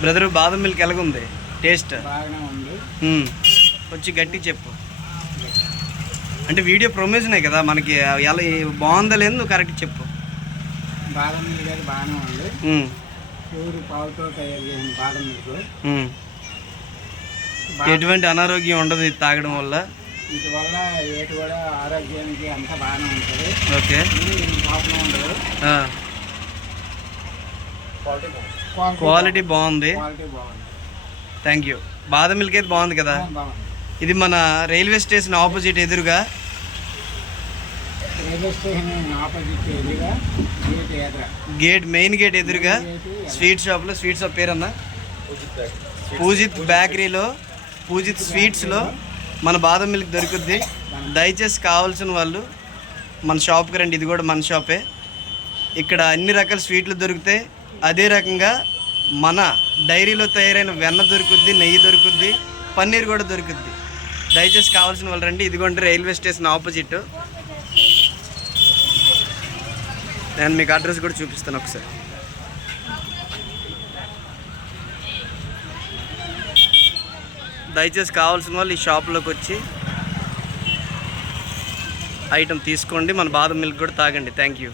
Brother బాదం milk ఎలాగుంది taste? బాగానే ఉంది. కొంచెం గట్టి చెప్పు, అంటే వీడియో ప్రమోషనే కదా మనకి, ఎలా బాగుందా లేదు నువ్వు కరెక్ట్ చెప్పు. బాదం మిల్క్ అయితే బాగానే ఉంది. ప్యూర్ పావుతో తయారు చేసిన బాదం మిల్క్. ఎటువంటి అనారోగ్యం ఉండదు ఇది తాగడం వల్ల. వీటి వల్ల ఏటి కూడా ఆరోగ్యానికి అంతా బాగానే ఉంటుంది. ఓకే, ప్రాబ్లం ఉండదు. క్వాలిటీ బాగుంది. క్వాలిటీ బాగుంది. Thank you. బాదం మిల్క్ అయితే బాగుంది కదా. ఇది మన రైల్వే స్టేషన్ ఆపోజిట్ ఎదురుగా, రైల్వే స్టేషన్ ఆపోజిట్ ఎదురుగా గేట్ మెయిన్ గేట్ ఎదురుగా స్వీట్ షాప్లో, స్వీట్ షాప్ పేరన్నా పూజిత్ బేకరీలో, పూజిత్ స్వీట్స్లో మన బాదం మిల్క్ దొరుకుద్ది. దయచేసి కావాల్సిన వాళ్ళు మన షాప్కి రండి. ఇది కూడా మన షాపే. ఇక్కడ అన్ని రకాల స్వీట్లు దొరుకుతాయి. అదే రకంగా మన డైరీలో తయారైన వెన్న దొరుకుద్ది, నెయ్యి దొరుకుద్ది, పన్నీర్ కూడా దొరుకుద్ది. దయచేసి కావాల్సిన వాళ్ళు రండి. ఇదిగోండి రైల్వే స్టేషన్ ఆపోజిట్. నేను మీకు అడ్రస్ కూడా చూపిస్తాను ఒకసారి. దయచేసి కావాల్సిన వాళ్ళు ఈ షాప్లోకి వచ్చి ఐటెం తీసుకోండి. మన బాదం మిల్క్ కూడా తాగండి. Thank you.